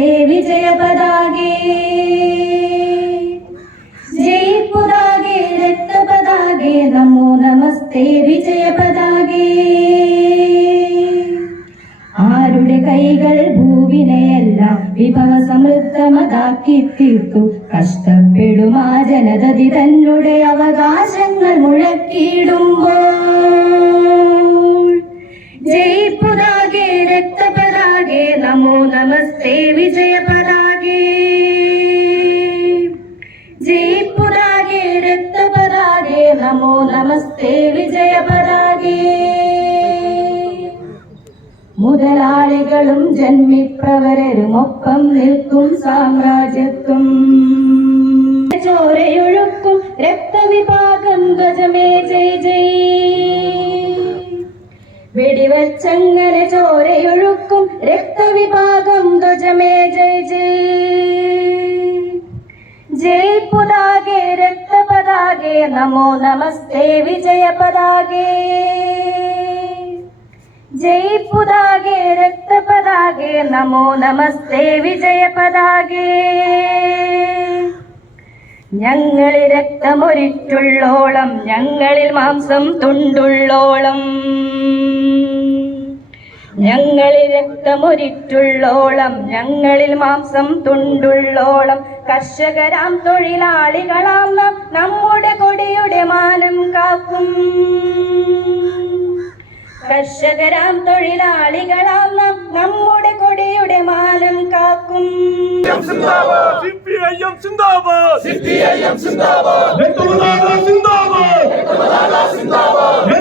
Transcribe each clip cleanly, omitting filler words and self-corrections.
നമസ്തേ വിജയ പതാകേ ജയ് പതാകേ രക്ത പതാകേ നമോ നമസ്തേ വിജയ പതാകേ. ആരുടെ കൈകൾ ഭൂവിനെയെല്ലാം വിഭവ സമൃദ്ധമതാക്കി തീർത്തു കഷ്ടപ്പെടും ആ ജനതതി തന്നെ അവകാശങ്ങൾ മുഴക്കിയിടുമ്പോൾ ജയ് പതാകേ രക്ത പതാകേ നമോ നമസ്തേ വിജയ പതാകേ ജയ് പതാകേ രക്ത പതാകേ നമോ നമസ്തേ വിജയ പതാകേ. മുതലാളികളും ജന്മിപ്രവരരും ഒപ്പം നിൽക്കും സാമ്രാജ്യത്വം ചോരയൊഴുക്കും രക്തവിഭാഗം ധ്വജമേ ജയ് ജയ്. വെടിവച്ചങ്ങനെ ചോരയൊഴുക്കും രക്തവിഭാഗം ധ്വജമേ ജയ് ജയ്. ജയ് പതാകേ രക്ത പതാകേ നമോ നമസ്തേ വിജയ പതാകേ ജയ് പതാകേ രക്ത പതാകേ നമോ നമസ്തേ വിജയ പതാകേ. ഞങ്ങളിൽ രക്തമൊരിറ്റുള്ളോളം ഞങ്ങളിൽ മാംസം തുണ്ടുള്ളോളം ഞങ്ങളിൽ രക്തമൊരിറ്റുള്ളോളം ഞങ്ങളിൽ മാംസം തുണ്ടുള്ളോളം കർഷകരാം തൊഴിലാളികളാം നാം നമ്മുടെ കൊടിയുടെ മാനം കാക്കും. കർഷകരാം തൊഴിലാളികളാം നാം നമ്മുടെ കൊടിയുടെ മാനം കാക്കും. CPIM സിന്ദാബാദ് CPIM സിന്ദാബാദ് സിന്ദാബാദ്.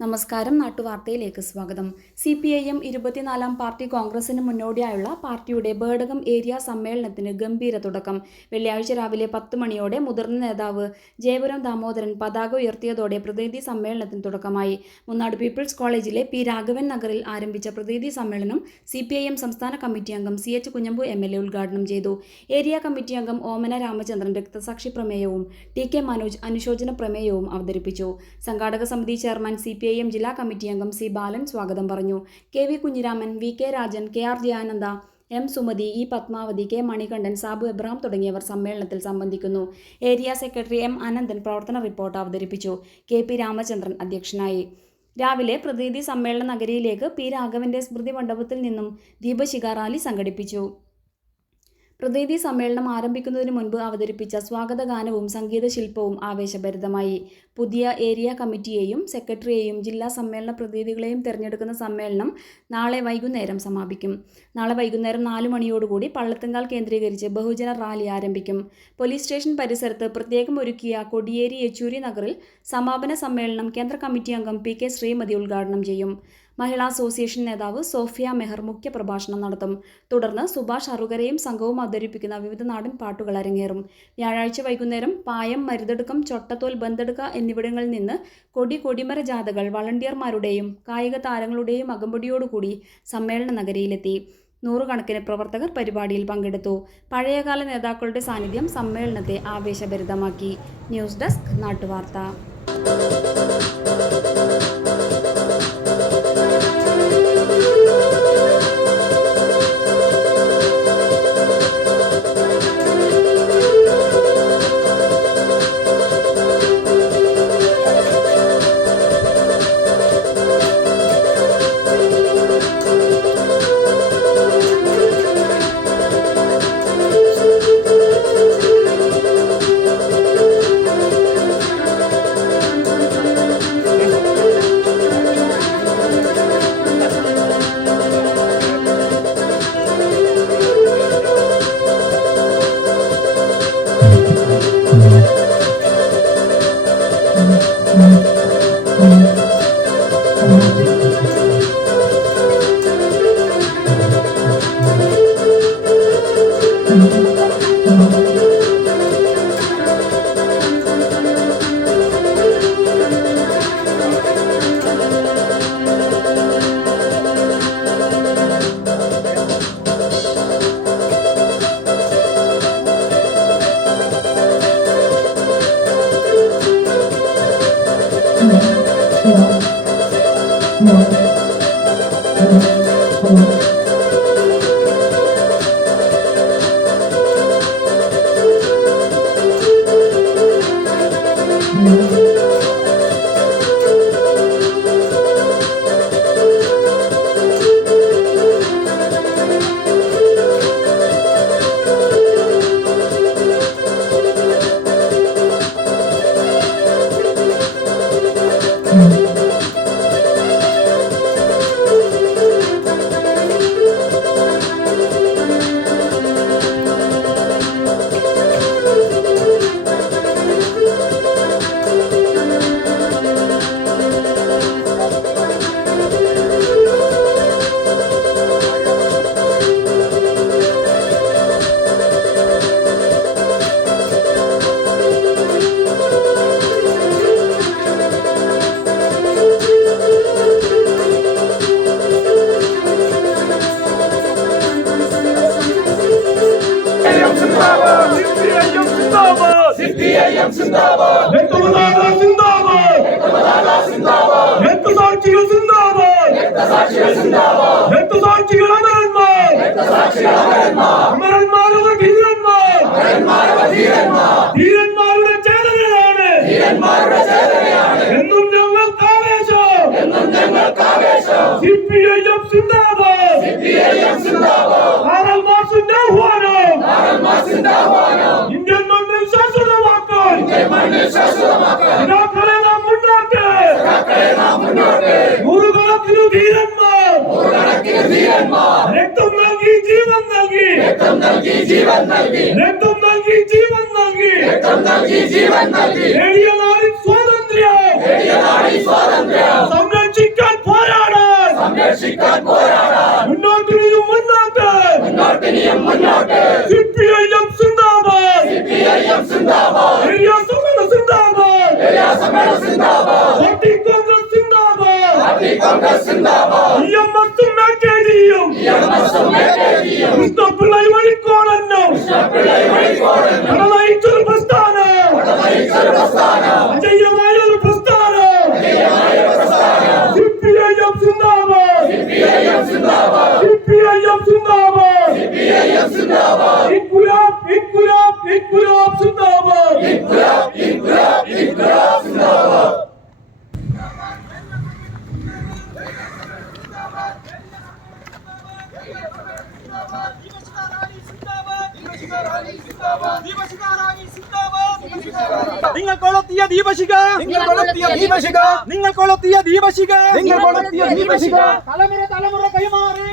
നമസ്കാരം, നാട്ടുവാർത്തയിലേക്ക് സ്വാഗതം. CPIM 24-ാം പാർട്ടി കോൺഗ്രസിന് മുന്നോടിയായുള്ള പാർട്ടിയുടെ ബേഡകം ഏരിയ സമ്മേളനത്തിന് ഗംഭീര തുടക്കം. വെള്ളിയാഴ്ച രാവിലെ 10 മണിയോടെ മുതിർന്ന നേതാവ് ജയപുരം ദാമോദരൻ പതാക ഉയർത്തിയതോടെ പ്രതിനിധി സമ്മേളനത്തിന് തുടക്കമായി. മുന്നാട് പീപ്പിൾസ് കോളേജിലെ P. രാഘവൻ നഗറിൽ ആരംഭിച്ച പ്രതിനിധി സമ്മേളനം CPIM സംസ്ഥാന കമ്മിറ്റി അംഗം CH കുഞ്ഞമ്പു MLA ഉദ്ഘാടനം ചെയ്തു. ഏരിയ കമ്മിറ്റി അംഗം ഓമന രാമചന്ദ്രൻ രക്തസാക്ഷി പ്രമേയവും TK മനോജ് അനുശോചന പ്രമേയവും അവതരിപ്പിച്ചു. സംഘാടക സമിതി ചെയർമാൻ CPIM ജില്ലാ കമ്മിറ്റി അംഗം C. ബാലൻ സ്വാഗതം പറഞ്ഞു. KV Kunhiraman, VK Rajan, KR Jayananda, M. Sumathi, E. Padmavathi, K. Manikandan, Sabu Abraham തുടങ്ങിയവർ സമ്മേളനത്തിൽ സംബന്ധിക്കുന്നു. Area secretary M. അനന്തൻ പ്രവർത്തന റിപ്പോർട്ട് അവതരിപ്പിച്ചു. KP രാമചന്ദ്രൻ അധ്യക്ഷനായി. രാവിലെ പ്രതിനിധി സമ്മേളന നഗരിയിലേക്ക് P. രാഘവന്റെ സ്മൃതി മണ്ഡപത്തിൽ നിന്നും ദീപശിഖ റാലി സംഘടിപ്പിച്ചു. പ്രതിനിധി സമ്മേളനം ആരംഭിക്കുന്നതിന് മുൻപ് അവതരിപ്പിച്ച സ്വാഗതഗാനവും സംഗീതശില്പവും ആവേശഭരിതമായി. പുതിയ ഏരിയ കമ്മിറ്റിയെയും സെക്രട്ടറിയെയും ജില്ലാ സമ്മേളന പ്രതിനിധികളെയും തിരഞ്ഞെടുക്കുന്ന സമ്മേളനം നാളെ വൈകുന്നേരം സമാപിക്കും. നാളെ വൈകുന്നേരം 4 മണിയോടുകൂടി പള്ളത്തുങ്കാൽ കേന്ദ്രീകരിച്ച് ബഹുജന റാലി ആരംഭിക്കും. പോലീസ് സ്റ്റേഷൻ പരിസരത്ത് പ്രത്യേകം ഒരുക്കിയ കൊടിയേരി യെച്ചൂരി നഗറിൽ സമാപന സമ്മേളനം കേന്ദ്ര കമ്മിറ്റി അംഗം PK ശ്രീമതി ഉദ്ഘാടനം ചെയ്യും. മഹിളാ അസോസിയേഷൻ നേതാവ് സോഫിയ മെഹർ മുഖ്യ പ്രഭാഷണം നടത്തും. തുടർന്ന് സുഭാഷ് അറുകരയും സംഘവും അവതരിപ്പിക്കുന്ന വിവിധ നാടൻ പാട്ടുകൾ അരങ്ങേറും. വ്യാഴാഴ്ച വൈകുന്നേരം പായം, മരുതെടുക്കം, ചൊട്ടത്തോൽ, ബന്തെടുക്ക എന്നിവിടങ്ങളിൽ നിന്ന് കൊടിമര ജാഥകൾ വളണ്ടിയർമാരുടെയും കായിക താരങ്ങളുടെയും അകമ്പടിയോടുകൂടി സമ്മേളന നഗരിയിലെത്തി. 100 കണക്കിന് പ്രവർത്തകർ പരിപാടിയിൽ പങ്കെടുത്തു. പഴയകാല നേതാക്കളുടെ സാന്നിധ്യം സമ്മേളനത്തെ ആവേശഭരിതമാക്കി. ന്യൂസ് ഡെസ്ക് നാട്ടുവാർത്ത. CPIM സിന്ദാബാദ് രക്തപതാക സിന്ദാബാദ് രക്തസാക്ഷികൾ സിന്ദാബാദ് രക്തസാക്ഷികൾ അമരന്മാർ അമരന്മാരവർ ധീരന്മാരുടെ ചേതനയാണ് എന്നും ഞങ്ങൾക്ക് ആവേശം CPIM സിന്ദാബാദ് കാറൽ മാർക്സിന്റെ ആഹ്വാനം ഇന്ത്യൻ മണ്ണിൽ ശാശ്വതമാക്കാൻ സഖാക്കളെ നാം മുന്നോട്ട് നൂറുകണക്കിന് ധീരന്മാർ രക്തം നൽകി ജീവൻ നൽകി നേടിയ നാടിൻ സ്വാതന്ത്ര്യം സംരക്ഷിക്കാൻ പോരാടാൻ മുന്നോട്ടിനിയും മുന്നോട്ട് CPIM സിന്ദാബാദ് ഏരിയ സമ്മേളനം സിന്ദാബാദ് പാർട്ടി കോൺഗ്രസ് സിന്ദാബാദ് EMS-ഉം AKD-യും കൃഷ്ണപിള്ളൈ വഴിക്കോടന്നും കടലയിച്ചൊരു പ്രസ്ഥാനം അജയ്യമായൊരു പ്രസ്ഥാനം CPIM സിന്ദാബാദ് ഇൻകുലാബ് സിന്ദാബാദ് നിങ്ങൾ കൊളുത്തിയ ദീപശിഖ തലമുറ തലമുറ കൈമാറി